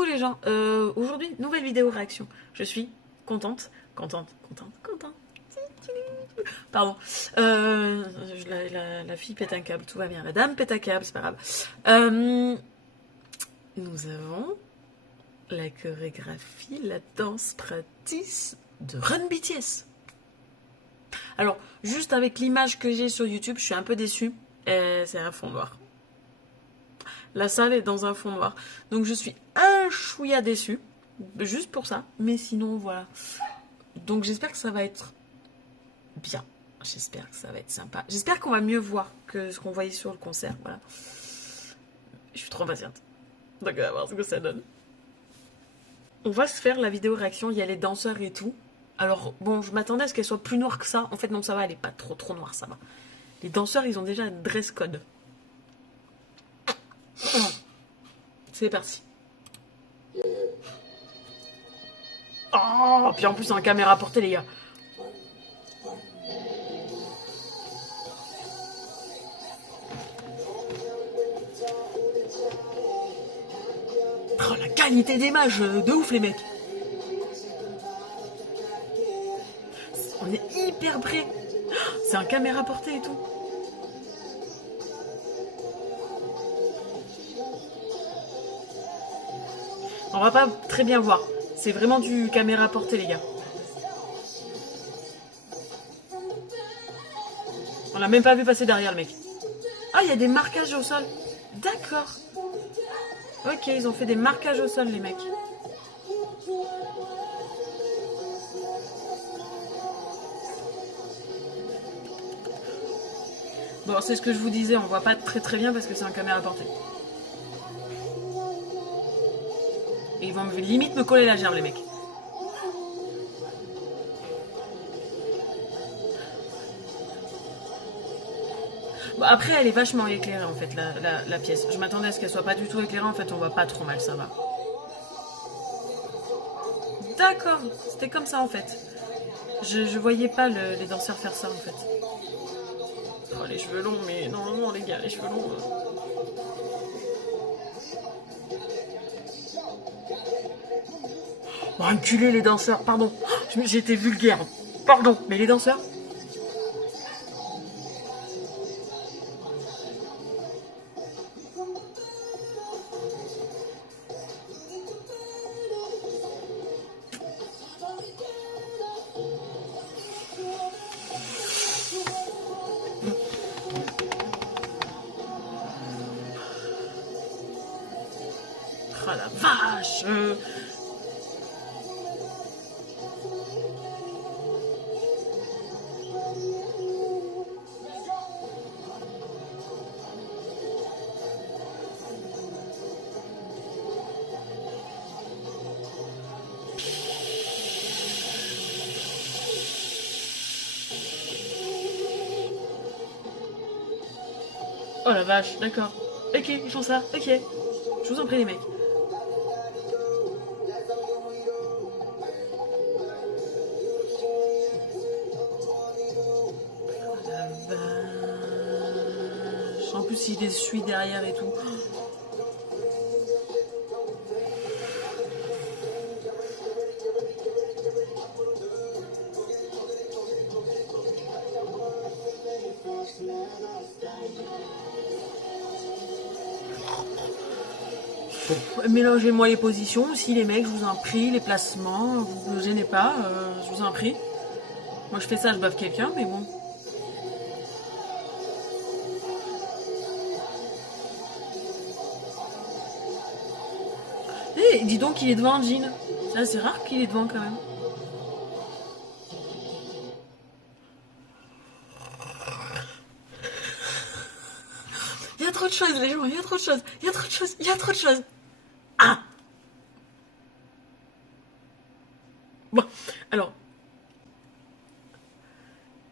Coucou les gens, aujourd'hui, nouvelle vidéo réaction. Je suis contente. Pardon. La fille pète un câble, tout va bien. La dame pète un câble, c'est pas grave. Nous avons la chorégraphie, la danse practice de Run BTS. Alors, juste avec l'image que j'ai sur YouTube, je suis un peu déçue. C'est un fond noir. La salle est dans un fond noir. Donc je suis un chouïa déçue. Juste pour ça. Mais sinon, voilà. Donc j'espère que ça va être bien. J'espère que ça va être sympa. J'espère qu'on va mieux voir que ce qu'on voyait sur le concert. Voilà. Je suis trop impatiente. Donc on va voir ce que ça donne. On va se faire la vidéo réaction. Il y a les danseurs et tout. Alors bon, je m'attendais à ce qu'elle soit plus noire que ça. En fait non, ça va. Elle est pas trop noire, ça va. Les danseurs, ils ont déjà un dress code. C'est parti. Oh, puis en plus, c'est en caméra portée, les gars. Oh, la qualité d'image, de ouf, les mecs. On est hyper près. C'est en caméra portée et tout. On va pas très bien voir. C'est vraiment du caméra portée, les gars. On l'a même pas vu passer derrière, le mec. Ah, il y a des marquages au sol. D'accord. Ok, ils ont fait des marquages au sol, les mecs. Bon, c'est ce que je vous disais, on voit pas très bien parce que c'est en caméra portée. Et ils vont limite me coller la gerbe, les mecs. Bon, après, elle est vachement éclairée, en fait, la pièce. Je m'attendais à ce qu'elle soit pas du tout éclairée. En fait, on voit pas trop mal, ça va. D'accord, c'était comme ça, en fait. Je voyais pas les danseurs faire ça, en fait. Oh, les cheveux longs, mais non, les gars, les cheveux longs... Oh, enculé, les danseurs, pardon. J'ai été vulgaire. Pardon, mais les danseurs... Oh la vache. Oh la vache, d'accord. Ok, ils font ça, ok. Je vous en prie, les mecs. Oh la vache. En plus, il les suit derrière et tout. Mélangez-moi les positions aussi, les mecs, je vous en prie, les placements, vous ne gênez pas, je vous en prie. Moi je fais ça, je baffe quelqu'un, mais bon. Eh, dis donc, il est devant Jean. C'est assez rare qu'il est devant quand même. Il y a trop de choses, les gens, il y a trop de choses, il y a trop de choses, il y a trop de choses. Ah! Bon, alors.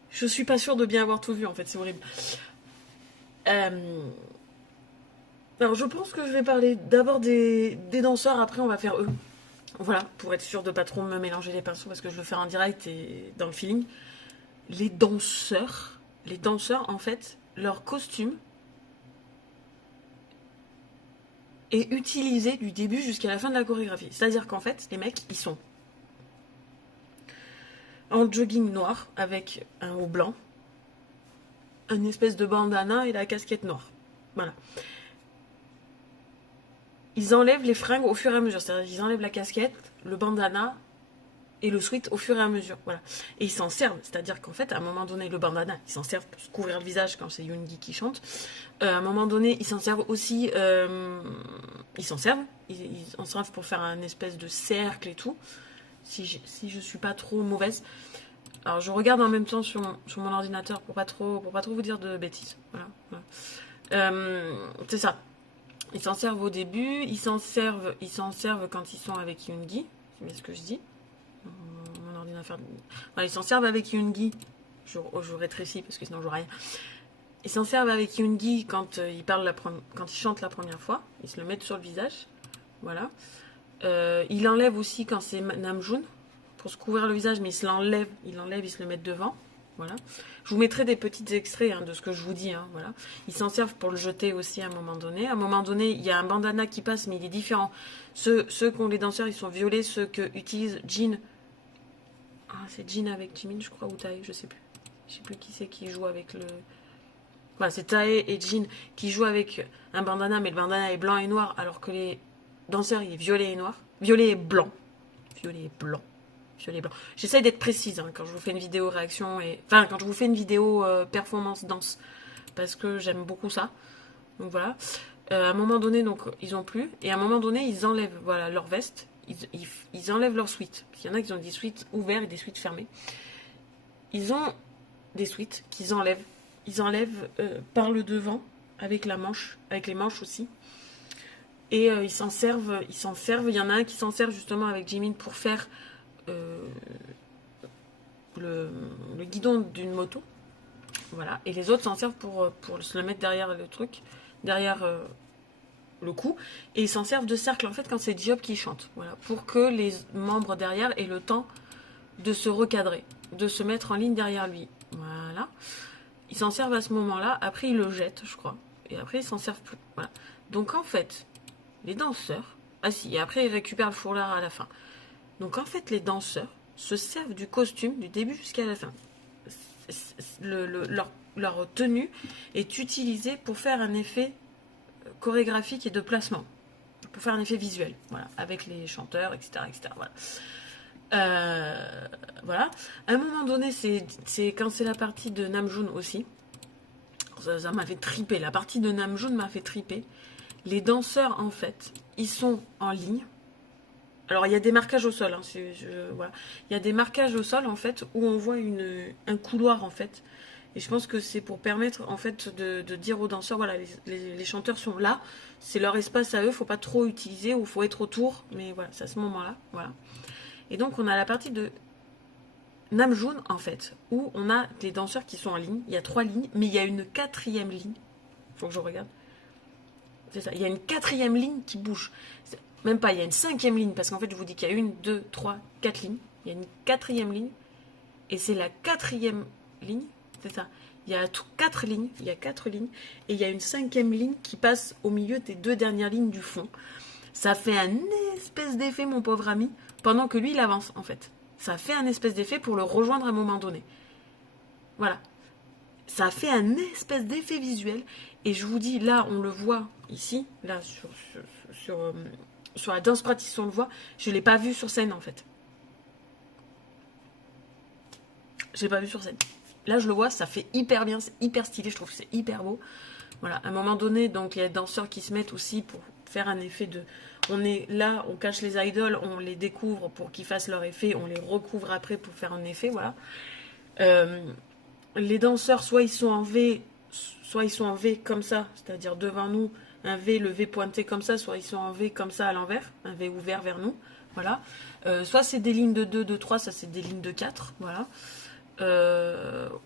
Je suis pas sûre de bien avoir tout vu, en fait, c'est horrible. Alors, je pense que je vais parler d'abord des danseurs, après on va faire eux. Voilà, pour être sûr de pas trop me mélanger les pinceaux, parce que je le fais en direct et dans le feeling. Les danseurs, en fait, leur costume est utilisé du début jusqu'à la fin de la chorégraphie. C'est-à-dire qu'en fait, les mecs, ils sont en jogging noir avec un haut blanc, une espèce de bandana et la casquette noire. Voilà. Ils enlèvent les fringues au fur et à mesure. C'est-à-dire qu'ils enlèvent la casquette, le bandana et le sweat au fur et à mesure. Voilà. Et ils s'en servent. C'est-à-dire qu'en fait, à un moment donné, le bandana, ils s'en servent pour se couvrir le visage quand c'est Yoongi qui chante. À un moment donné, ils s'en servent aussi... ils s'en servent. Ils en servent pour faire un espèce de cercle et tout. Si je suis pas trop mauvaise. Alors, je regarde en même temps sur mon ordinateur pour pas trop vous dire de bêtises. Voilà. C'est ça. Ils s'en servent au début, ils s'en servent quand ils sont avec Yoongi, c'est bien ce que je dis. Mon ordinateur. Voilà, ils s'en servent avec Yoongi. Je rétrécis parce que sinon je vois rien. Ils s'en servent avec Yoongi quand quand ils chantent la première fois. Ils se le mettent sur le visage. Voilà. Ils l'enlèvent aussi quand c'est Namjoon pour se couvrir le visage, mais ils l'enlèvent, ils se le mettent devant. Voilà. Je vous mettrai des petits extraits de ce que je vous dis. Voilà. Ils s'en servent pour le jeter aussi à un moment donné. À un moment donné, il y a un bandana qui passe, mais il est différent. Ceux qu'ont les danseurs, ils sont violets. Ceux que utilise Jin. Ah, c'est Jin avec Jimin, je crois, ou Tae, je sais plus. Je sais plus qui c'est qui joue avec le... Voilà, c'est Tae et Jin qui jouent avec un bandana, mais le bandana est blanc et noir, alors que les danseurs, il est violet et noir. Violet et blanc. Violet et blanc. Violet et blanc. J'essaye d'être précise quand je vous fais une vidéo réaction enfin quand je vous fais une vidéo performance danse parce que j'aime beaucoup ça. Donc voilà. À un moment donné donc ils ont plus et à un moment donné ils enlèvent voilà leur veste, ils enlèvent leur sweat. Il y en a qui ont des sweats ouverts et des sweats fermés. Ils ont des sweats qu'ils enlèvent. Ils enlèvent par le devant avec la manche, avec les manches aussi. Et ils s'en servent. Il y en a un qui s'en sert justement avec Jimin pour faire le guidon d'une moto. Voilà. Et les autres s'en servent pour se le mettre derrière le truc, derrière le cou. Et ils s'en servent de cercle en fait quand c'est Diop qui chante. Voilà. Pour que les membres derrière aient le temps de se recadrer, de se mettre en ligne derrière lui. Voilà. Ils s'en servent à ce moment-là. Après, ils le jettent, je crois. Et après, ils s'en servent plus. Voilà. Donc en fait, les danseurs... Ah si, et après, ils récupèrent le foulard à la fin. Donc en fait, les danseurs se servent du costume du début jusqu'à la fin. Leur tenue est utilisée pour faire un effet chorégraphique et de placement, pour faire un effet visuel, voilà, avec les chanteurs, etc., etc. Voilà. Voilà. À un moment donné, c'est quand c'est la partie de Namjoon aussi. Ça m'a fait triper. La partie de Namjoon m'a fait triper. Les danseurs, en fait, ils sont en ligne. Alors, il y a des marquages au sol. Voilà. Il y a des marquages au sol, en fait, où on voit un couloir, en fait. Et je pense que c'est pour permettre, en fait, de dire aux danseurs, voilà, les chanteurs sont là. C'est leur espace à eux. Faut pas trop utiliser ou faut être autour. Mais voilà, c'est à ce moment-là. Voilà. Et donc, on a la partie de Namjoon, en fait, où on a des danseurs qui sont en ligne. Il y a 3 lignes, mais il y a une 4e ligne. Faut que je regarde. C'est ça. Il y a une 4e ligne qui bouge. Même pas, il y a une 5e ligne, parce qu'en fait, je vous dis qu'il y a 1, 2, 3, 4 lignes. Il y a une 4e ligne, et c'est la 4e ligne, c'est ça. Il y a 4 lignes, et il y a une 5e ligne qui passe au milieu des 2 dernières lignes du fond. Ça fait un espèce d'effet, mon pauvre ami, pendant que lui, il avance, en fait. Ça fait un espèce d'effet pour le rejoindre à un moment donné. Voilà. Ça fait un espèce d'effet visuel, et je vous dis, là, on le voit ici, là, sur la danse practice, on le voit. Je ne l'ai pas vu sur scène, en fait. Je l'ai pas vu sur scène. Là, je le vois, ça fait hyper bien, c'est hyper stylé, je trouve que c'est hyper beau. Voilà, à un moment donné, donc il y a des danseurs qui se mettent aussi pour faire un effet de... On est là, on cache les idoles, on les découvre pour qu'ils fassent leur effet, on les recouvre après pour faire un effet, voilà. Les danseurs, soit ils sont en V, soit ils sont en V comme ça, c'est-à-dire devant nous, un V, le V pointé comme ça, soit ils sont en V comme ça à l'envers, un V ouvert vers nous, voilà. Soit c'est des lignes de 2, de 3, ça c'est des lignes de 4, voilà.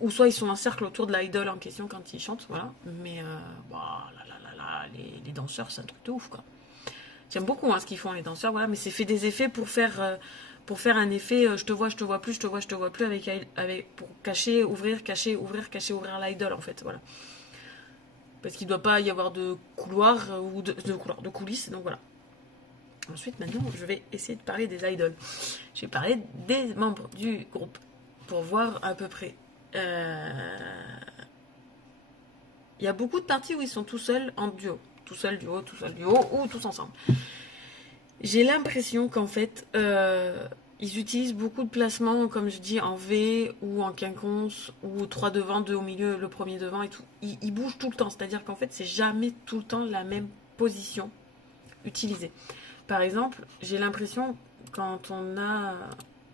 Ou soit ils sont en cercle autour de l'idole en question quand ils chantent, voilà. Mais les danseurs, c'est un truc de ouf, quoi. J'aime beaucoup ce qu'ils font les danseurs, voilà. Mais c'est fait des effets pour faire un effet je te vois plus, je te vois plus avec pour cacher, ouvrir l'idole en fait, voilà. Parce qu'il ne doit pas y avoir de couloir ou de coulisses, donc voilà. Ensuite, maintenant, je vais essayer de parler des idoles. Je vais parler des membres du groupe pour voir à peu près. Il y a beaucoup de parties où ils sont tout seuls en duo. Tout seul duo, ou tous ensemble. J'ai l'impression qu'en fait, ils utilisent beaucoup de placements, comme je dis, en V ou en quinconce, ou 3 devant, 2 au milieu, le premier devant et tout. Ils bougent tout le temps, c'est-à-dire qu'en fait, c'est jamais tout le temps la même position utilisée. Par exemple, j'ai l'impression quand on a...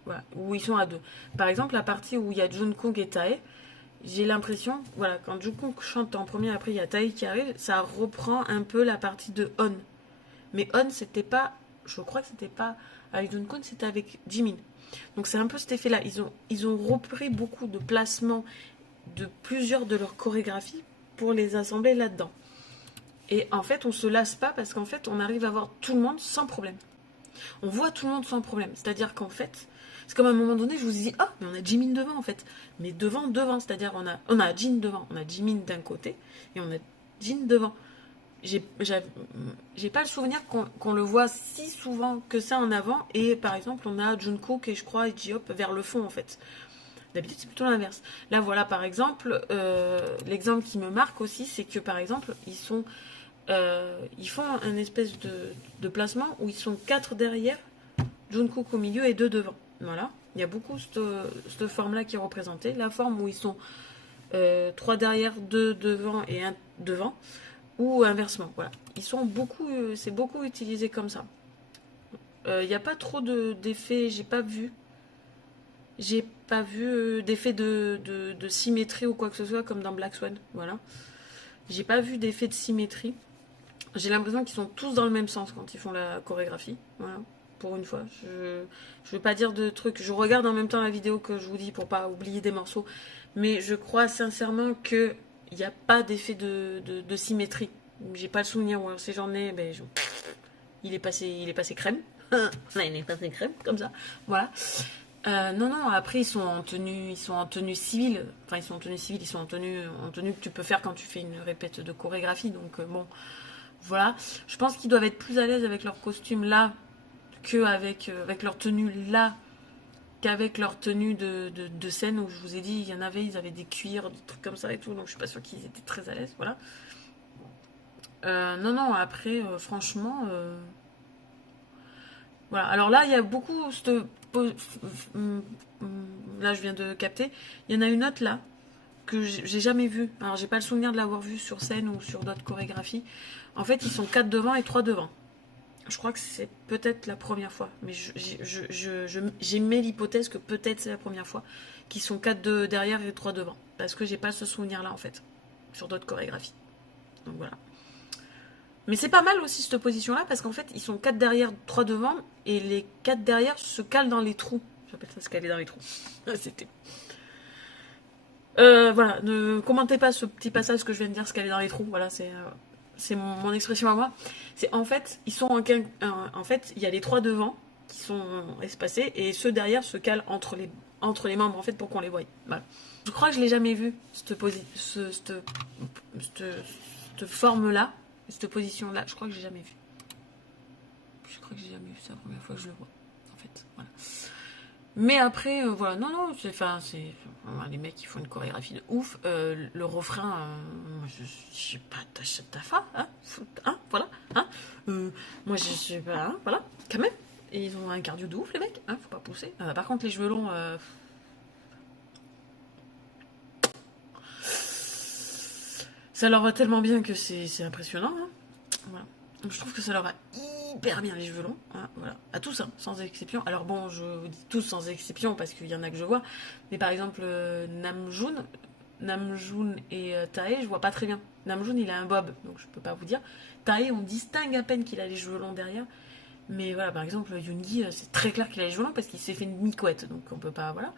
Voilà, où ils sont à deux. Par exemple, la partie où il y a Jungkook et Tae, j'ai l'impression, voilà, quand Jungkook chante en premier, après il y a Tae qui arrive, ça reprend un peu la partie de On. Mais On, c'était pas... Je crois que c'était pas avec Jungkook, c'était avec Jimin. Donc c'est un peu cet effet-là. Ils ont repris beaucoup de placements de plusieurs de leurs chorégraphies pour les assembler là-dedans. Et en fait, on se lasse pas parce qu'en fait, on arrive à voir tout le monde sans problème. On voit tout le monde sans problème. C'est-à-dire qu'en fait, c'est comme à un moment donné, je vous ai dit, ah, mais on a Jimin devant en fait. Mais devant. C'est-à-dire, on a Jin devant. On a Jimin d'un côté et on a Jin devant. J'ai pas le souvenir qu'on le voit si souvent que ça en avant. Et par exemple, on a Jungkook et je crois et J-Hope vers le fond en fait. D'habitude, c'est plutôt l'inverse. Là, voilà, par exemple, l'exemple qui me marque aussi, c'est que par exemple, ils font un espèce de placement où ils sont 4 derrière, Jungkook au milieu et 2 devant. Voilà. Il y a beaucoup cette forme-là qui est représentée. La forme où ils sont 3 derrière, 2 devant et 1 devant. Ou inversement. Voilà. C'est beaucoup utilisé comme ça. Il n'y a pas trop d'effets, j'ai pas vu d'effet de symétrie ou quoi que ce soit comme dans Black Swan. Voilà. J'ai pas vu d'effet de symétrie. J'ai l'impression qu'ils sont tous dans le même sens quand ils font la chorégraphie. Voilà. Pour une fois. Je veux pas dire de trucs. Je regarde en même temps la vidéo que je vous dis pour pas oublier des morceaux. Mais je crois sincèrement qu'il n'y a pas d'effet de symétrie. J'ai pas le souvenir. Ou alors si j'en ai, il est passé crème. Il est passé crème, comme ça. Voilà. Non, après ils sont en tenue civile. Enfin, ils sont en tenue civile, ils sont en tenue que tu peux faire quand tu fais une répète de chorégraphie. Donc bon, voilà. Je pense qu'ils doivent être plus à l'aise avec leur costume là qu'avec avec leur tenue là qu'avec leur tenue de scène où je vous ai dit, il y en avait, ils avaient des cuirs, des trucs comme ça et tout. Donc je suis pas sûre qu'ils étaient très à l'aise. Voilà. Non, après, franchement. Voilà. Alors là, il y a beaucoup. Là, je viens de capter. Il y en a une autre là que j'ai jamais vue. Alors, j'ai pas le souvenir de l'avoir vue sur scène ou sur d'autres chorégraphies. En fait, ils sont 4 devant et 3 devant. Je crois que c'est peut-être la première fois. Mais j'émets l'hypothèse que peut-être c'est la première fois qu'ils sont 4 derrière et 3 devant. Parce que j'ai pas ce souvenir-là, en fait, sur d'autres chorégraphies. Donc voilà. Mais c'est pas mal aussi cette position-là parce qu'en fait, ils sont 4 derrière, 3 devant et les 4 derrière se calent dans les trous. J'appelle ça se caler dans les trous. C'était. Voilà, ne commentez pas ce petit passage que je viens de dire, se caler dans les trous. Voilà, c'est mon expression à moi. C'est en fait, ils sont en fait, il y a les 3 devant qui sont espacés et ceux derrière se calent entre les membres en fait pour qu'on les voie. Voilà. Je crois que je l'ai jamais vu cette forme-là. Cette position-là, je crois que j'ai jamais vu. Je crois que j'ai jamais vu, c'est la première fois que je le vois, en fait. Voilà. Mais après, voilà, non, les mecs, ils font une chorégraphie de ouf. Le refrain, je sais pas, t'achètes ta fa, voilà, moi, je sais pas, voilà, quand même. Et ils ont un cardio de ouf, les mecs, faut pas pousser. Par contre, les cheveux longs, ça leur va tellement bien que c'est impressionnant. Voilà. Donc, je trouve que ça leur va hyper bien les cheveux longs. Voilà. À tous, sans exception. Alors bon, je vous dis tous sans exception parce qu'il y en a que je vois. Mais par exemple, Namjoon et Tae, je vois pas très bien. Namjoon, il a un bob, donc je peux pas vous dire. Tae, on distingue à peine qu'il a les cheveux longs derrière. Mais voilà, par exemple, Yoongi, c'est très clair qu'il a les cheveux longs parce qu'il s'est fait une mi-couette. Donc on peut pas, voilà.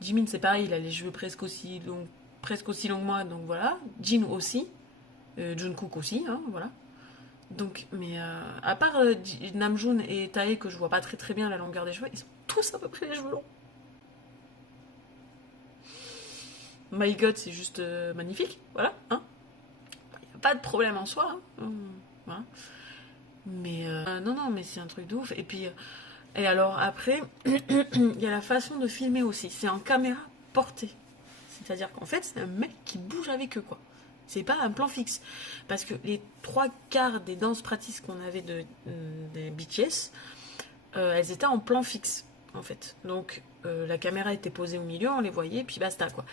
Jimin, c'est pareil, il a les cheveux presque aussi longs que moi, donc voilà. Jin aussi. Jungkook aussi, voilà. Donc, mais à part Namjoon et Tae, que je vois pas très très bien la longueur des cheveux, ils ont tous à peu près les cheveux longs. My God, c'est juste magnifique, voilà. pas de problème en soi. Hein. Voilà. Mais non, mais c'est un truc de ouf. Et puis, et alors après, il y a la façon de filmer aussi. C'est en caméra portée. C'est-à-dire qu'en fait, c'est un mec qui bouge avec eux, quoi. C'est pas un plan fixe. Parce que les 3/4 des danses pratiques qu'on avait des BTS, elles étaient en plan fixe, en fait. Donc, la caméra était posée au milieu, on les voyait, puis basta, quoi.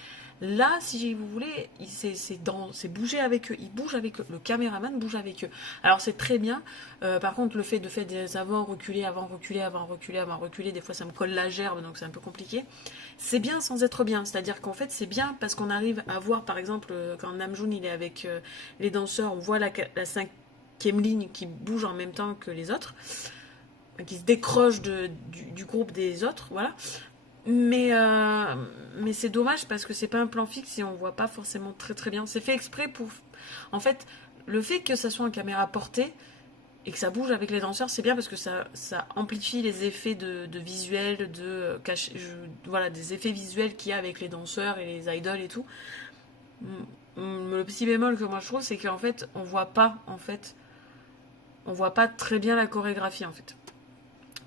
Là, si vous voulez, c'est bouger avec eux. Ils bougent avec eux. Le caméraman bouge avec eux. Alors, c'est très bien. Par contre, le fait de faire des avant, reculer, des fois, ça me colle la gerbe, donc c'est un peu compliqué. C'est bien sans être bien. C'est-à-dire qu'en fait, c'est bien parce qu'on arrive à voir, par exemple, quand Namjoon, il est avec les danseurs, on voit la 5e ligne qui bouge en même temps que les autres, qui se décroche du groupe des autres, voilà. Mais c'est dommage parce que c'est pas un plan fixe et on voit pas forcément très très bien. C'est fait exprès pour... En fait, le fait que ça soit en caméra portée et que ça bouge avec les danseurs, c'est bien parce que ça amplifie les effets de visuel, voilà, des effets visuels qu'il y a avec les danseurs et les idoles et tout. Le petit bémol que moi je trouve, c'est qu'en fait, on voit pas très bien la chorégraphie en fait.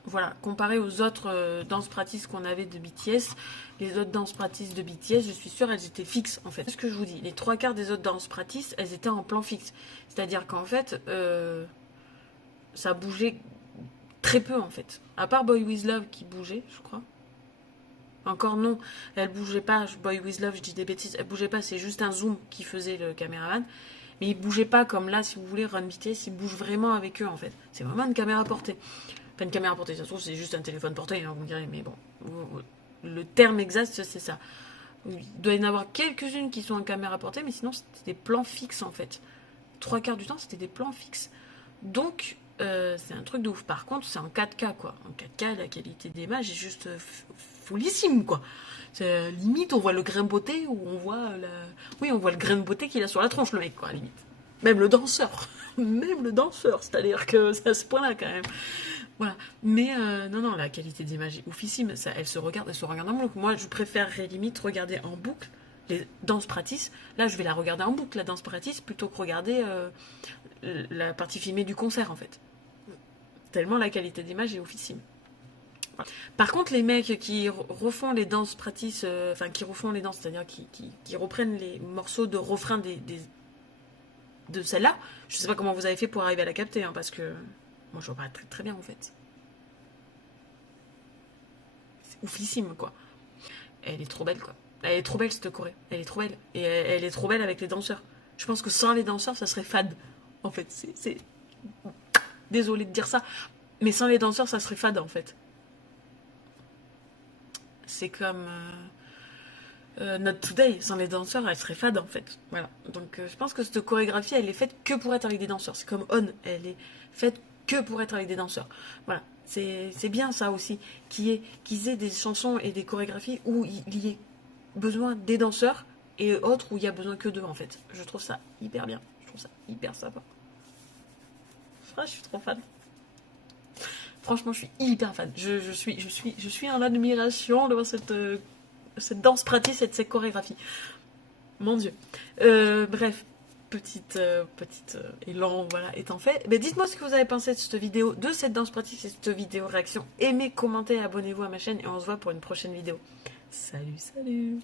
Voilà, comparé aux autres danses pratiques qu'on avait de BTS, les autres danses pratiques de BTS, je suis sûre, elles étaient fixes en fait. Ce que je vous dis, les 3/4 des autres danses pratiques, elles étaient en plan fixe. C'est-à-dire qu'en fait, ça bougeait très peu en fait. À part Boy With Love qui bougeait, je crois. Encore non, elle bougeait pas. Boy With Love, je dis des bêtises, elle bougeait pas, c'est juste un zoom qui faisait le caméraman. Mais il bougeait pas comme là, si vous voulez, Run BTS, il bouge vraiment avec eux en fait. C'est vraiment une caméra portée. Enfin, une caméra portée, ça se trouve, c'est juste un téléphone porté, hein, vous me direz, mais bon, le terme exact, c'est ça. Il doit y en avoir quelques-unes qui sont en caméra portée, mais sinon, c'était des plans fixes, en fait. 3/4 du temps, c'était des plans fixes. Donc, c'est un truc de ouf. Par contre, c'est en 4K, quoi. En 4K, la qualité des images est juste foulissime, quoi. Limite, on voit le grain de beauté, ou on voit Oui, on voit le grain de beauté qu'il a sur la tronche, le mec, quoi, limite. Même le danseur. Même le danseur, c'est-à-dire que c'est à ce point-là, quand même. Voilà, mais non, la qualité d'image est oufissime, elle se regarde en boucle. Moi, je préférerais limite regarder en boucle les danses pratiques. Là, je vais la regarder en boucle, la danse pratique, plutôt que regarder la partie filmée du concert, en fait. Tellement la qualité d'image est oufissime. Voilà. Par contre, les mecs qui refont les danses pratiques, qui refont les danses, c'est-à-dire qui reprennent les morceaux de refrain de celle-là, je sais pas comment vous avez fait pour arriver à la capter, hein, parce que... Moi, je vois pas très, très bien, en fait. C'est oufissime, quoi. Elle est trop belle, quoi. Elle est trop belle, cette Corée. Elle est trop belle. Et elle est trop belle avec les danseurs. Je pense que sans les danseurs, ça serait fade. En fait, c'est... Désolée de dire ça. Mais sans les danseurs, ça serait fade, en fait. C'est comme... Not Today. Sans les danseurs, elle serait fade, en fait. Voilà. Donc, je pense que cette chorégraphie, elle est faite que pour être avec des danseurs. C'est comme On. Elle est faite que pour être avec des danseurs. Voilà, c'est bien ça aussi, qu'ils aient des chansons et des chorégraphies où il y ait besoin des danseurs et autres où il y a besoin que d'eux en fait. Je trouve ça hyper bien, je trouve ça hyper sympa. Je suis trop fan. Franchement, je suis hyper fan. Je suis en admiration devant cette danse pratique et cette chorégraphie. Mon Dieu. Bref. Petite élan, voilà, étant fait. Mais dites-moi ce que vous avez pensé de cette vidéo, de cette danse pratique, cette vidéo réaction. Aimez, commentez, abonnez-vous à ma chaîne et on se voit pour une prochaine vidéo. Salut, salut!